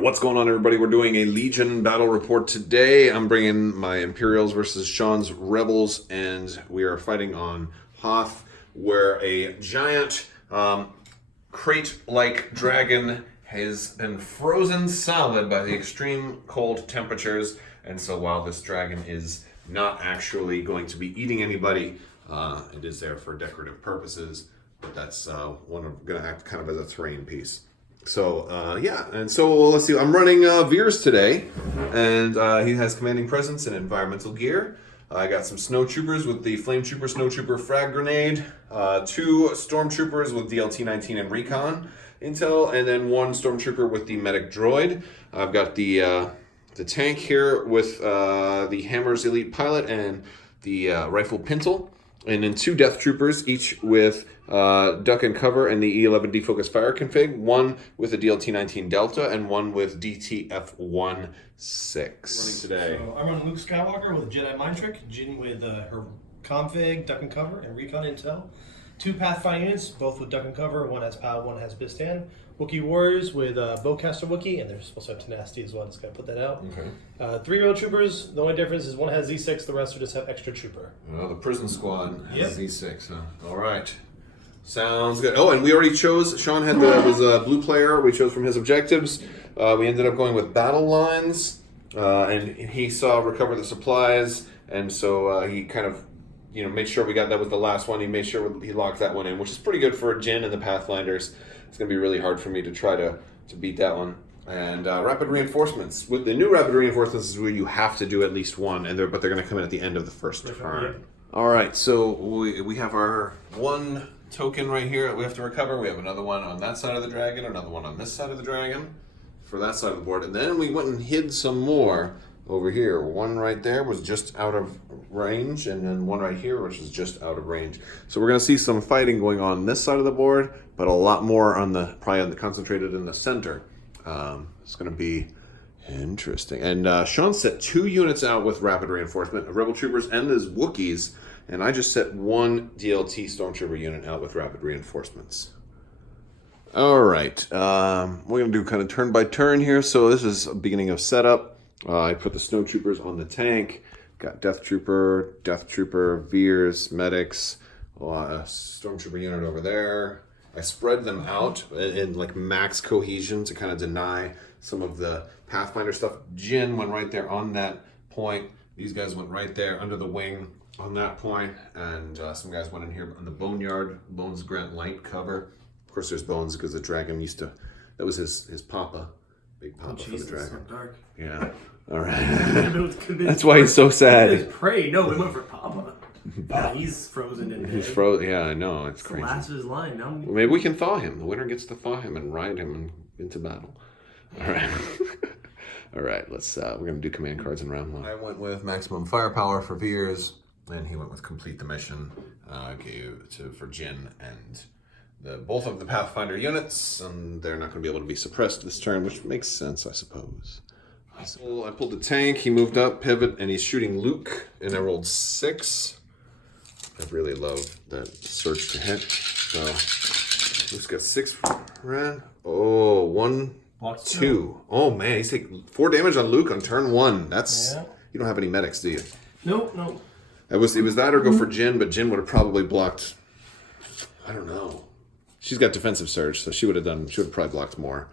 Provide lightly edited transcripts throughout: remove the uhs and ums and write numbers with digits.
What's going on, everybody? We're doing a Legion battle report today. I'm bringing my Imperials versus Sean's Rebels, and we are fighting on Hoth, where a giant crate-like dragon has been frozen solid by the extreme cold temperatures. And so while this dragon is not actually going to be eating anybody, it is there for decorative purposes, but that's going to act kind of as a terrain piece. So, yeah, and so let's see. I'm running Veers today, and he has commanding presence and environmental gear. I got some snowtroopers with the Flame Trooper, Snowtrooper frag grenade, 2 stormtroopers with DLT-19 and recon intel, and then 1 stormtrooper with the medic droid. I've got the tank here with the Hammer's elite pilot and the rifle pintle, and then 2 death troopers, each with duck and cover and the E11 defocus fire config, 1 with a DLT-19 Delta and 1 with DTF-16. Running today. So I'm on Luke Skywalker with Jedi Mind Trick, Jyn with her config, duck and cover, and recon intel. 2 Pathfinder units, both with duck and cover. 1 has POW, 1 has Bistan. Wookiee Warriors with Bowcaster Wookiee, and they're supposed to have Tenacity as well. Just gotta put that out. Okay. 3 Road Troopers. The only difference is 1 has Z6, the rest will just have extra trooper. Oh, the prison squad has Z6, huh? All right. Sounds good. Oh, and we already chose. Sean was a blue player. We chose from his objectives. We ended up going with battle lines, and he saw recover the supplies, and so he kind of, made sure we got that was the last one. He made sure he locked that one in, which is pretty good for Jyn and the Pathfinders. It's going to be really hard for me to try to beat that one. And rapid reinforcements. With the new rapid reinforcements is where you have to do at least one, but they're going to come in at the end of the first turn. All right, so we have our 1 token right here that we have to recover. We have another one on that side of the dragon, another one on this side of the dragon for that side of the board. And then we went and hid some more over here. 1 right there was just out of range, and then 1 right here, which is just out of range. So we're going to see some fighting going on this side of the board, but a lot more probably concentrated in the center. It's going to be interesting. And Sean set 2 units out with rapid reinforcement of Rebel Troopers and his Wookiees, and I just set 1 DLT Stormtrooper unit out with rapid reinforcements. All right, we're going to do kind of turn by turn here. So this is a beginning of setup. I put the Snowtroopers on the tank. Got Death Trooper, Veers, medics, a Stormtrooper unit over there. I spread them out in like max cohesion to kind of deny some of the Pathfinder stuff. Jyn went right there on that point. These guys went right there under the wing on that point, and some guys went in here on the boneyard. Bones grant light cover. Of course, there's Bones because the dragon that was his papa, big papa for the dragon. So dark. Yeah. All right. That's why he's so sad. Pray. No, we went for Papa. He's frozen in He's frozen. Yeah, I know. It's crazy. The last of his line. Now maybe we can thaw him. The winner gets to thaw him and ride him into battle. All right. All right. We're gonna do command cards in round 1. I went with maximum firepower for Veers, and he went with complete the mission. For Jyn and both of the Pathfinder units, and they're not going to be able to be suppressed this turn, which makes sense, I suppose. So I pulled the tank. He moved up, pivot, and he's shooting Luke, and I rolled 6. I really love that surge to hit. So Luke's got 6 ran. Oh, 1, 2. Oh man, he's taking 4 damage on Luke on turn 1. That's You don't have any medics, do you? No. It was that or go for Jyn, but Jyn would have probably blocked. I don't know. She's got defensive surge, so she would have probably blocked more.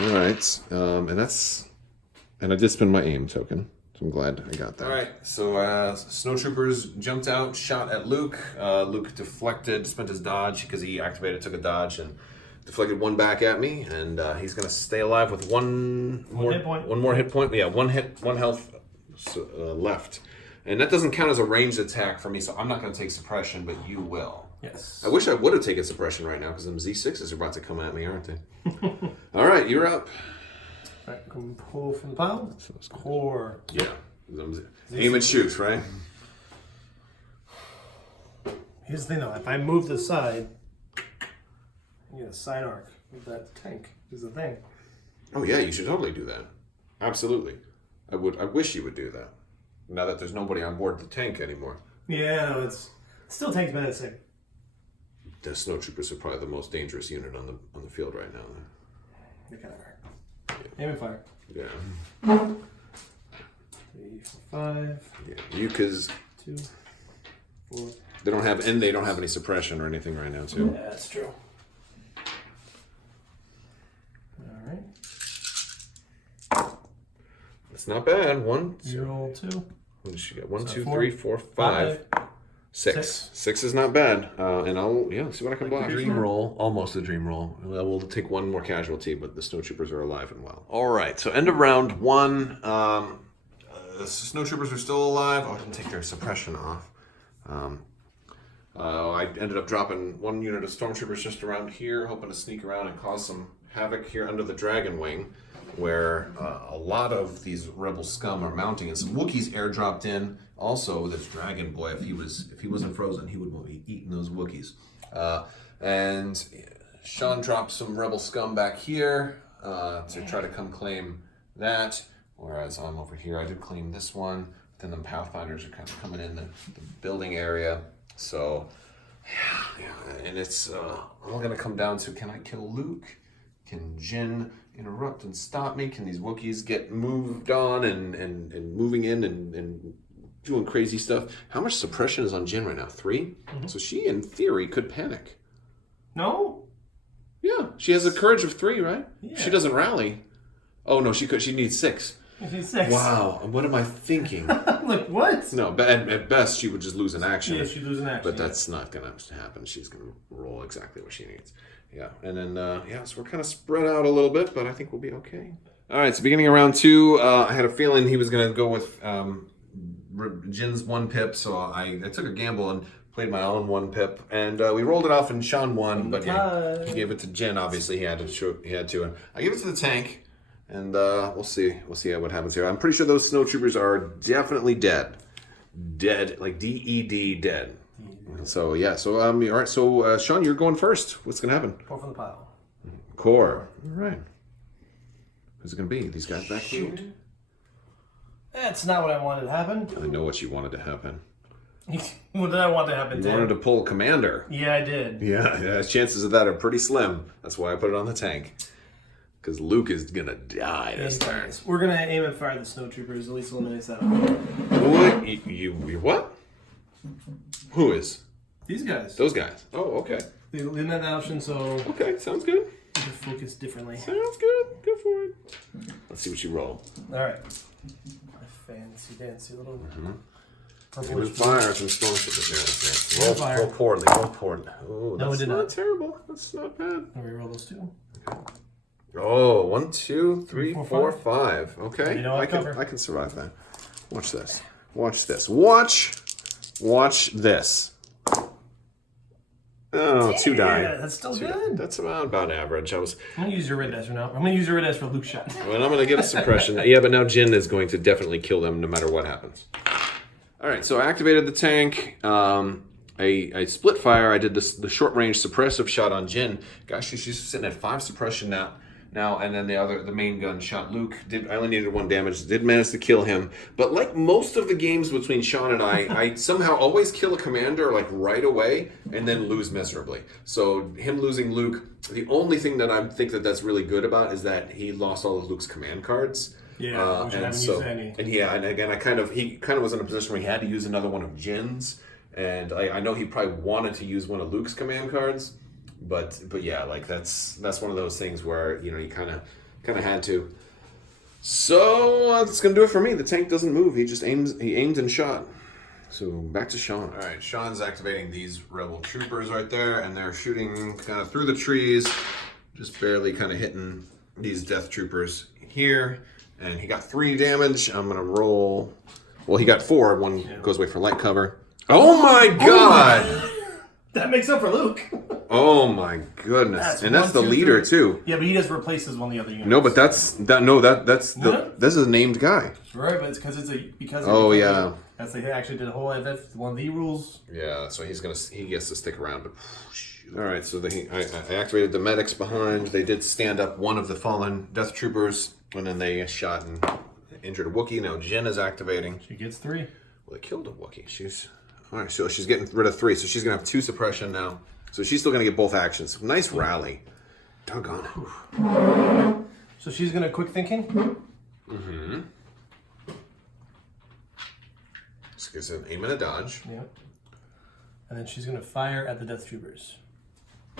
All right, and I did spend my aim token, so I'm glad I got that. All right, so Snowtroopers jumped out, shot at Luke. Luke deflected, spent his dodge because he took a dodge, and deflected 1 back at me. And he's going to stay alive with one more hit point. Yeah, 1 hit, 1 health left. And that doesn't count as a ranged attack for me, so I'm not going to take suppression, but you will. Yes. I wish I would have taken suppression right now because them Z6s are about to come at me, aren't they? All right, you're up. All right, can we pull from the pile? Core. Yeah. Aim and shoot, right? Here's the thing, though. If I move to the side, I get a side arc with that tank. Is the thing. Oh yeah, you should totally do that. Absolutely. I wish you would do that. Now that there's nobody on board the tank anymore. Yeah, no, it's still tanks menacing. The Snowtroopers are probably the most dangerous unit on the field right now. They kind of are. Aim and fire. Yeah. 3, 4, 5. Yeah. Yuka's. 2, 4. They don't have any suppression or anything right now, too. Yeah, that's true. All right. It's not bad. 1. You roll 2. What did she get? 1, So 2, 4, 3, 4, 5. 6. 6 is not bad. And I'll see what I can block. Dream roll, almost a dream roll. We'll take one more casualty, but the snowtroopers are alive and well. All right, so end of round 1. The snowtroopers are still alive. Oh, I didn't take their suppression off. I ended up dropping 1 unit of stormtroopers just around here, hoping to sneak around and cause some havoc here under the dragon wing, where a lot of these rebel scum are mounting, and some Wookiees airdropped in. Also, this dragon boy, if he wasn't frozen, he would be eating those Wookiees. And Sean dropped some rebel scum back here to try to come claim that. Whereas I'm over here, I did claim this one. Then the Pathfinders are kind of coming in the building area. So, yeah, and it's all going to come down to, can I kill Luke? Can Jyn interrupt and stop me? Can these Wookiees get moved on and moving in and doing crazy stuff? How much suppression is on Jyn right now? 3? Mm-hmm. So she, in theory, could panic. No? Yeah, she has a courage of 3, right? Yeah. She doesn't rally. Oh, no, she could. She needs 6. She needs 6. Wow, what am I thinking? Like, what? No, but at best, she would just lose an action. Yeah, she'd lose an action. But that's not going to happen. She's going to roll exactly what she needs. Yeah, and then, so we're kind of spread out a little bit, but I think we'll be okay. All right, so beginning of round 2, I had a feeling he was going to go with Jin's 1 pip, so I took a gamble and played my own 1 pip, and we rolled it off, and Sean won, but yeah, he gave it to Jyn. Obviously, he had to, and I gave it to the tank, and we'll see what happens here. I'm pretty sure those snowtroopers are definitely dead, like DED dead. So yeah, all right. So Sean, you're going first. What's gonna happen? Core from the pile. Core. All right. Who's it gonna be? These guys back here? That's not what I wanted to happen. I know what you wanted to happen. What did I want to happen? You wanted to pull Commander. Yeah, I did. Yeah. Chances of that are pretty slim. That's why I put it on the tank. Because Luke is gonna die this turn. We're gonna aim and fire the snowtroopers. At least eliminates that. What? You what? Who is? These guys. Those guys. Oh, okay. They eliminate that option, so okay, sounds good. we can focus differently. Sounds good. Go for it. Let's see what you roll. All right. My fancy dancy little. It was fire some stormtroopers there. Roll fire. Roll poorly. Oh, No, that's it did not not. terrible. That's not bad. Let me roll those 2. Oh, 1, 2, 3, 4, 5. Okay, You know I can survive that. Watch this. Watch this. Watch this. Oh, 2 die. Yeah, that's still good. That's about average. I'm gonna use your red dice for now. I'm gonna use your red dice for Luke shot. Well, I'm gonna get a suppression. Yeah, but now Jyn is going to definitely kill them no matter what happens. All right, so I activated the tank. I split fire. I did the short range suppressive shot on Jyn. Gosh, she's sitting at 5 suppression now. And then the main gun shot Luke. I only needed 1 damage. Did manage to kill him. But like most of the games between Sean and I somehow always kill a commander like right away and then lose miserably. So him losing Luke, the only thing that I think that's really good about is that he lost all of Luke's command cards. Yeah, which I haven't used any. And yeah, and again, he kind of was in a position where he had to use another one of Jyn's. And I know he probably wanted to use one of Luke's command cards. But yeah, like that's one of those things where you kind of had to. So that's gonna do it for me. The tank doesn't move. He just aimed and shot. So back to Sean. All right, Sean's activating these rebel troopers right there, and they're shooting kind of through the trees, just barely kind of hitting these death troopers here. And he got 3 damage. I'm gonna roll. Well, he got 4. 1 goes away for light cover. Oh my god! That makes up for Luke. Oh my goodness! That's the leader too. Yeah, but he just replaces one of the other units. No, but that's this is a named guy. Right, but it's because. Oh yeah. That's they actually did a whole FF one of the rules. Yeah, so he gets to stick around. But all right, so I activated the medics behind. They did stand up one of the fallen death troopers, and then they shot and injured a Wookiee. Now Jyn is activating. She gets 3. Well, they killed a Wookiee. All right, so she's getting rid of 3, so she's gonna have 2 suppression now. So she's still gonna get both actions. Nice rally. Doggone it. So she's gonna quick thinking. Mm-hmm. So it's an aim and a dodge. Yeah. And then she's gonna fire at the Death Troopers.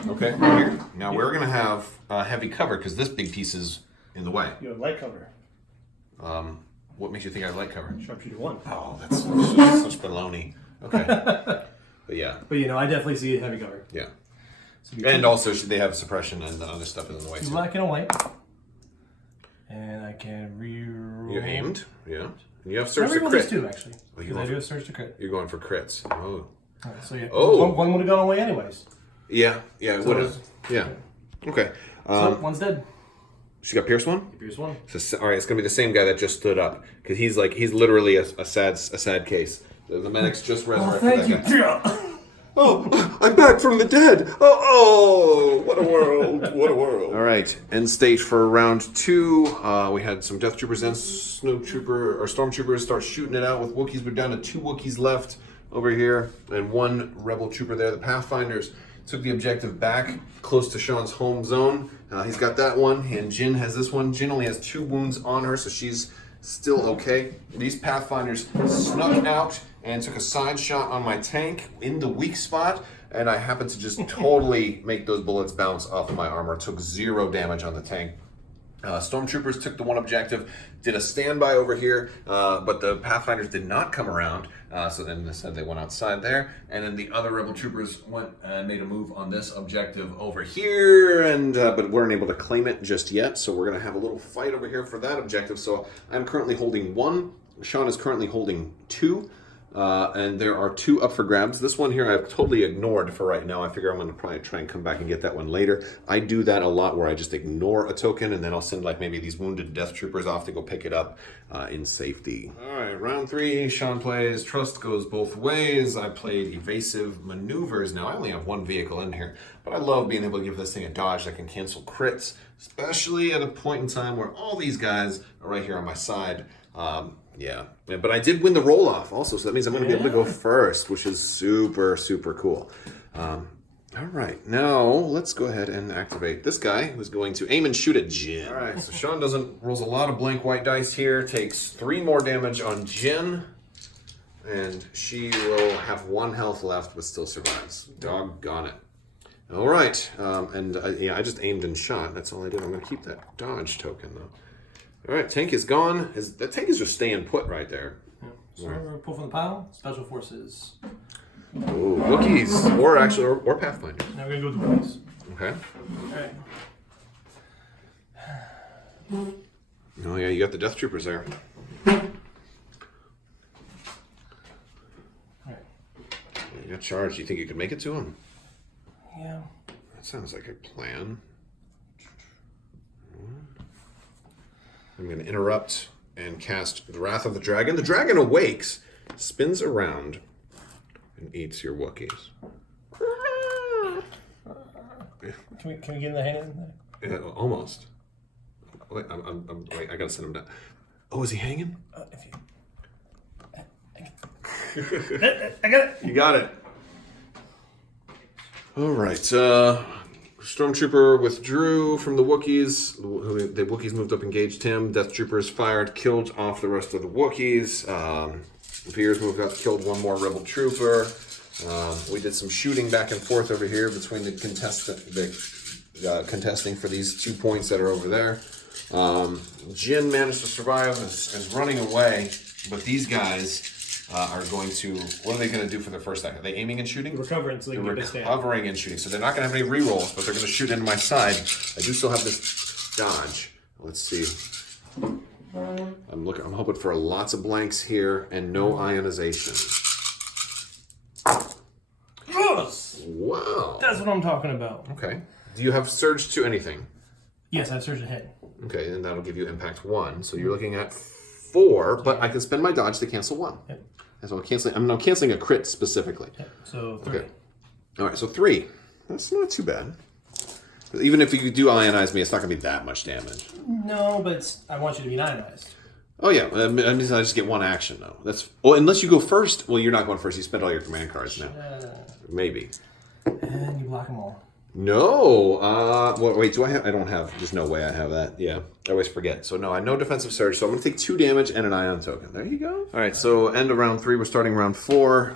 Okay. Here. Now we're gonna have heavy cover because this big piece is in the way. You have light cover. What makes you think I have light cover? Sharpshooter 1. Oh, that's such baloney. Okay. But yeah. But I definitely see heavy cover. Yeah. So And also they have suppression and the other stuff is in the way too. black and a white. And I can reroll. You aimed, yeah. And you have I surge to reroll crit. these two actually. Oh, you Because I want do have surge to crit. You're going for crits. Oh. Alright, so yeah. Oh. One would have gone away anyways. Yeah, it So would have. Yeah. Okay. So one's dead. She got Pierce one? Pierce one. So, all right, it's gonna be the same guy that just stood up because he's literally a sad case. The medic's just resurrected that guy. Oh, I'm back from the dead. Oh, what a world! What a world! All right, end stage for round 2. We had some Death Troopers and Stormtroopers start shooting it out with Wookiees. We're down to 2 Wookiees left over here and 1 Rebel Trooper there. The Pathfinders took the objective back close to Sean's home zone. He's got that one, and Jyn has this one. Jyn only has 2 wounds on her, so she's still okay. These Pathfinders snuck out and took a side shot on my tank in the weak spot, and I happened to just totally make those bullets bounce off my armor. Took 0 damage on the tank. Stormtroopers took the 1 objective, did a standby over here, but the Pathfinders did not come around, so then instead they went outside there, and then the other Rebel Troopers went and made a move on this objective over here, and but weren't able to claim it just yet, so we're going to have a little fight over here for that objective. So I'm currently holding 1, Sean is currently holding 2, and there are 2 up for grabs. This one here I've totally ignored for right now. I figure I'm going to probably try and come back and get that one later. I do that a lot where I just ignore a token and then I'll send like maybe these wounded Death Troopers off to go pick it up in safety. All right, round 3, Sean plays Trust Goes Both Ways. I played Evasive Maneuvers. Now I only have 1 vehicle in here, but I love being able to give this thing a dodge that can cancel crits, especially at a point in time where all these guys are right here on my side. Yeah, but I did win the roll-off also, so that means I'm going to be able to go first, which is super, super cool. All right, now let's go ahead and activate this guy who's going to aim and shoot at Jyn. All right, so Sean rolls a lot of blank white dice here, takes 3 more damage on Jyn, and she will have 1 health left, but still survives. Doggone it. All right, I just aimed and shot. That's all I did. I'm going to keep that dodge token, though. All right, tank is gone. That tank is just staying put right there. Yeah. So we're going to pull from the pile. Special Forces. Ooh, Wookiees. Or Pathfinders. Now we're going to go with the Wookiees. Okay. All right. Oh, yeah, you got the Death Troopers there. All right. You got charged. You think you could make it to him? Yeah. That sounds like a plan. I'm going to interrupt and cast the Wrath of the Dragon. The dragon awakes, spins around, and eats your Wookiees. Can we get in the hand? Yeah, almost. Wait, wait, I got to send him down. Oh, is he hanging? I got it. You got it. All right. Stormtrooper withdrew from the Wookiees. The Wookiees moved up, engaged him. Death Troopers fired, killed off the rest of the Wookiees. Veers moved up, killed 1 more Rebel Trooper. We did some shooting back and forth over here between the contesting for these 2 points that are over there. Jyn managed to survive, is running away, but these guys are going to, what are they going to do for their first attack? Are they aiming and shooting? Recovering, so they They're recovering and shooting. So they're not going to have any rerolls, but they're going to shoot into my side. I do still have this dodge. Let's see. I'm hoping for lots of blanks here and no ionization. Yes! Wow. That's what I'm talking about. Okay. Do you have surge to anything? Yes, I have surge ahead. Okay, and that'll give you impact 1. So you're looking at 4, but I can spend my dodge to cancel 1. Yep. So I'm canceling a crit specifically. Yep. So 3. Okay. All right, so 3. That's not too bad. Even if you do ionize me, it's not going to be that much damage. No, but I want you to be ionized. Oh, yeah. That means I just get 1 action, though. Unless you go first. Well, you're not going first. You spent all your command cards now. Maybe. And you block them all. No. Wait, do I have? I don't have. There's no way I have that. Yeah, I always forget. So no, I no defensive surge. So I'm going to take 2 damage and an ion token. There you go. All right, so end of round 3. We're starting round 4.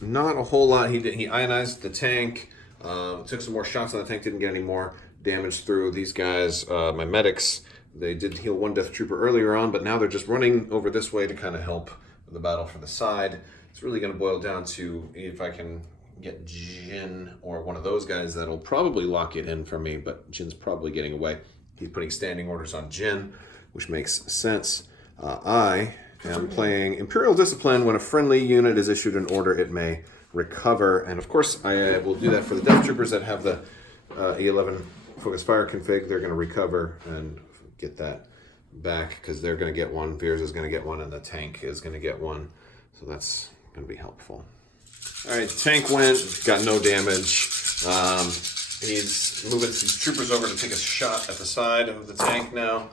Not a whole lot. He ionized the tank. Took some more shots on the tank. Didn't get any more damage through. These guys, my medics, they did heal 1 Death Trooper earlier on, but now they're just running over this way to kind of help the battle for the side. It's really going to boil down to if I can get Jyn or one of those guys that'll probably lock it in for me, but Jin's probably getting away. He's putting standing orders on Jyn, which makes sense. I am playing Imperial Discipline. When a friendly unit is issued an order, it may recover. And of course, I will do that for the Death Troopers that have the E11 Focus Fire config. They're going to recover and get that back because they're going to get one. Veers is going to get one, and the tank is going to get one. So that's going to be helpful. All right, tank went, got no damage. He's moving some troopers over to take a shot at the side of the tank now.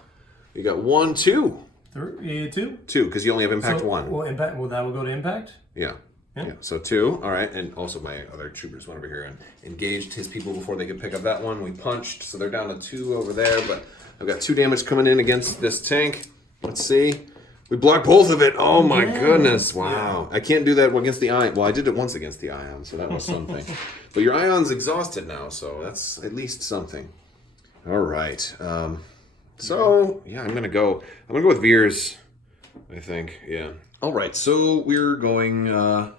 You got 1, 2. 3, 2? 2, because you only have impact 1. Well, impact. Well, that will go to impact? Yeah. So 2, all right, and also my other troopers went over here and engaged his people before they could pick up that one. We punched, so they're down to 2 over there, but I've got 2 damage coming in against this tank. Let's see. We blocked both of it. Oh my goodness. Wow. I can't do that against the ion. Well, I did it once against the ion, so that was something. But your ion's exhausted now, so that's at least something. All right. So, yeah, I'm going to go with Veers, I think. Yeah. All right. So we're going to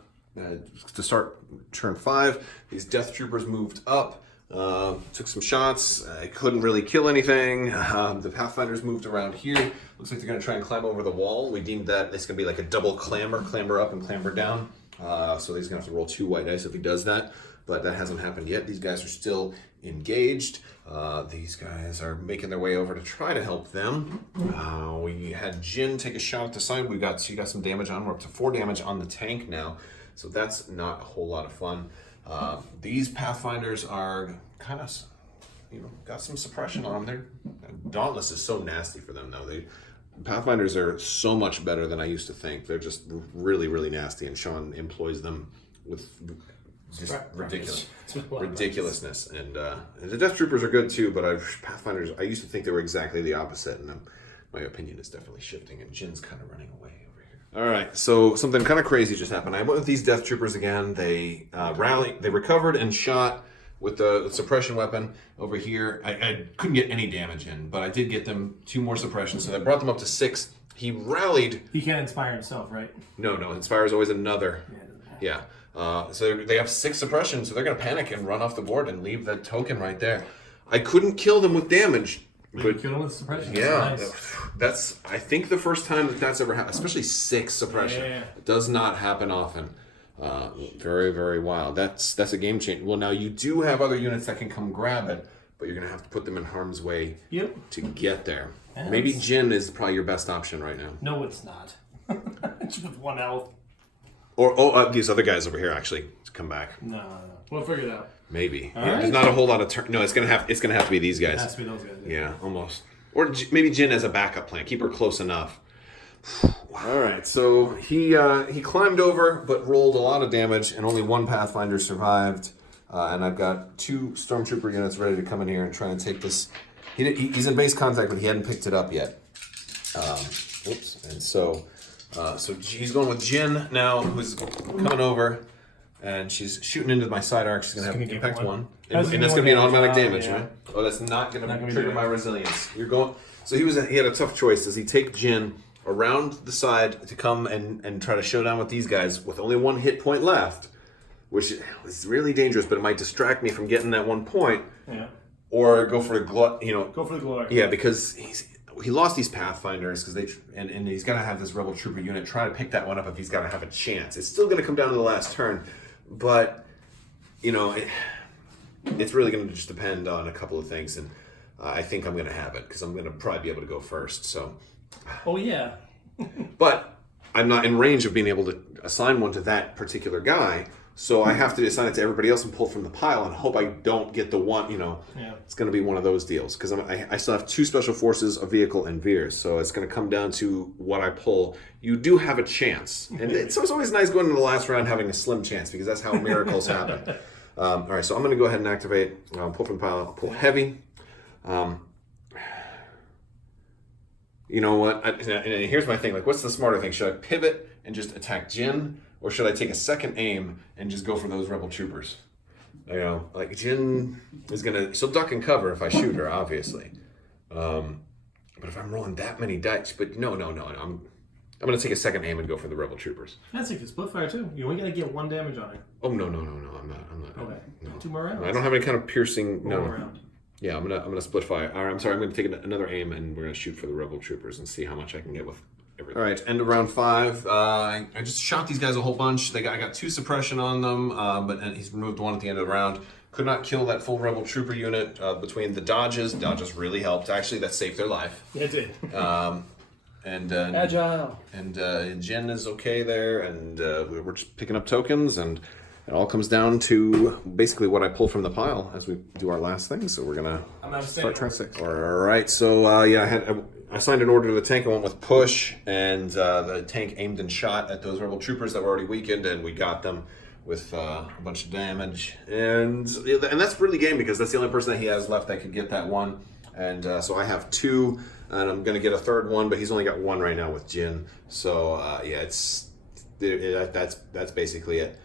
start turn 5. These Death Troopers moved up. Took some shots. I couldn't really kill anything. The Pathfinders moved around here. Looks like they're going to try and climb over the wall. We deemed that it's going to be like a double clamber up and clamber down. So he's going to have to roll 2 white dice if he does that. But that hasn't happened yet. These guys are still engaged. These guys are making their way over to try to help them. We had Jyn take a shot at the side. She got some damage on. We're up to 4 damage on the tank now. So that's not a whole lot of fun. These Pathfinders are kind of, got some suppression on them. Dauntless is so nasty for them, though. Pathfinders are so much better than I used to think. They're just really, really nasty, and Sean employs them with just ridiculousness. And the Death Troopers are good too, but Pathfinders, I used to think they were exactly the opposite, and my opinion is definitely shifting, and Jin's kind of running away. All right, so something kind of crazy just happened. I went with these Death Troopers again. They they recovered and shot with the suppression weapon over here. I couldn't get any damage in, but I did get them 2 more suppressions, so that brought them up to 6. He rallied. He can't inspire himself, right? No, Inspire is always another. Yeah. So they have 6 suppressions, so they're going to panic and run off the board and leave that token right there. I couldn't kill them with damage. But kill them with suppression. Yeah, that's I think the first time that's ever happened, especially 6 suppression. It does not happen often. Very, very wild. That's a game changer. Well, now you do have other units that can come grab it, but you're gonna have to put them in harm's way to get there. Yeah, maybe Jyn is probably your best option right now. No, it's not. Just with 1 health. Or these other guys over here actually to come back. No. We'll figure it out. Maybe. There's not a whole lot of No, it's gonna have to be these guys. It has to be those guys. Yeah, almost. Or maybe Jyn as a backup plan. Keep her close enough. All right, so he climbed over, but rolled a lot of damage, and only 1 Pathfinder survived. And I've got 2 Stormtrooper units ready to come in here and try and take this. He's in base contact, but he hadn't picked it up yet. And so he's going with Jyn now, who's coming over. And she's shooting into my side arc. She's going to have impact 1. And that's going to be an automatic damage, right? Oh, that's not going to trigger my resilience. You're going. So he had a tough choice. Does he take Jyn around the side to come and try to show down with these guys with only 1 hit point left, which is really dangerous, but it might distract me from getting that 1 point. Yeah. Or go for the Go for the glow. Yeah, because he lost these Pathfinders because and he's got to have this Rebel Trooper unit try to pick that one up if he's got to have a chance. It's still going to come down to the last turn. But, it's really going to just depend on a couple of things, and I think I'm going to have it, because I'm going to probably be able to go first, so... Oh, yeah. But I'm not in range of being able to assign one to that particular guy, so I have to assign it to everybody else and pull from the pile and hope I don't get the one, It's going to be one of those deals, because I still have 2 Special Forces, a vehicle, and Veers, so it's going to come down to what I pull. You do have a chance, and it's always nice going into the last round having a slim chance, because that's how miracles happen. All right, so I'm going to go ahead and activate. Pull from the pile. I'll pull heavy. You know what? And here's my thing. Like, what's the smarter thing? Should I pivot and just attack Jyn, or should I take a second aim and just go for those rebel troopers? You know, like Jyn is she'll duck and cover if I shoot her, obviously. But if I'm rolling that many dice, but no, I'm gonna take a second aim and go for the rebel troopers. That's like a split fire too. You only gotta get 1 damage on it. Oh no, I'm not. Okay. No. 2 more rounds. I don't have any kind of piercing. One more round. Yeah, I'm gonna split fire. All right, I'm sorry. I'm gonna take another aim, and we're gonna shoot for the rebel troopers and see how much I can get with everything. All right, end of round 5. I just shot these guys a whole bunch. I got 2 suppression on them, and he's removed 1 at the end of the round. Could not kill that full rebel trooper unit between the dodges. Dodges really helped. Actually, that saved their life. It did. And Agile. And Jyn is okay there, and we're just picking up tokens, and it all comes down to basically what I pull from the pile as we do our last thing. So we're gonna start turn 6. All right. So I assigned an order to the tank. I went with push, and the tank aimed and shot at those rebel troopers that were already weakened, and we got them with a bunch of damage. And that's really game because that's the only person that he has left that could get that one. And so I have 2, and I'm gonna get a third one, but he's only got 1 right now with Jyn. So that's basically it.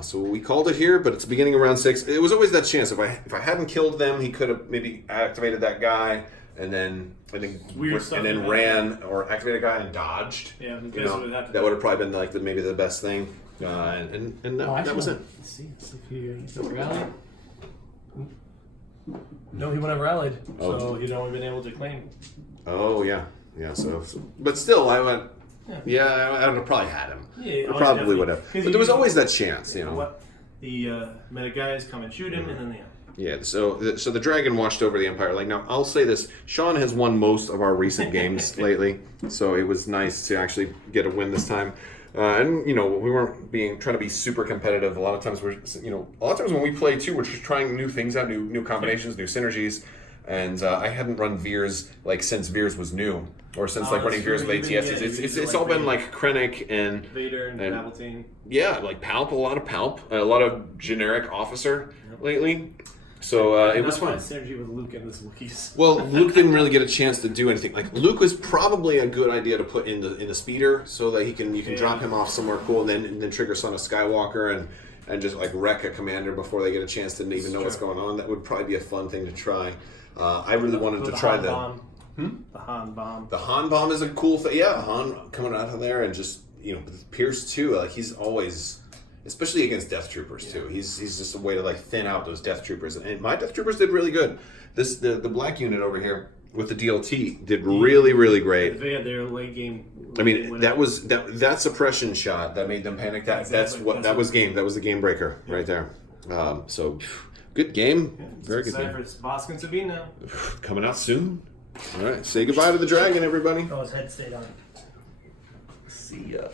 So we called it here, but it's the beginning of round 6. It was always that chance. If I hadn't killed them, he could have maybe activated that guy and then ran or activated a guy and dodged. Yeah, that would have probably been like maybe the best thing. That was it. Let's see if he rallied. No, he wouldn't have rallied. So he'd only been able to claim. Oh yeah. So but still, I went. Yeah, I would have probably had him. Yeah, I probably would have. But there was always that chance, you know. What the medic guys come and shoot him, and then Yeah, so the dragon washed over the Empire. Like, now, I'll say this. Sean has won most of our recent games lately, so it was nice to actually get a win this time. And, you know, we weren't trying to be super competitive. A lot of times when we play, too, we're just trying new things out, new combinations, new synergies. And I hadn't run Veers, like, since Veers was new. Or since, running Veers with ATS. It's all been, like, Krennic and Vader and Palpatine. Yeah, like Palp, a lot of generic officer lately. So it was fun. Synergy with Luke and the Wookiees. Well, Luke didn't really get a chance to do anything. Like, Luke was probably a good idea to put in the speeder so that you can drop him off somewhere cool and then trigger Son of Skywalker and just like wreck a commander before they get a chance to even know what's going on. That would probably be a fun thing to try. I really wanted to try the Han bomb. The Han bomb is a cool thing. Yeah, Han coming out of there and just Pierce too. Like, he's always. Especially against Death Troopers too. He's just a way to like thin out those Death Troopers. And my Death Troopers did really good. The black unit over here with the DLT did really, really great. They had their late game. I mean, that suppression shot that made them panic. That was game. That was the game breaker right there. So good game. Very good game. For Bosk and Sabine now. Coming out soon. All right. Say goodbye to the dragon, everybody. Oh, his head stayed on. See ya.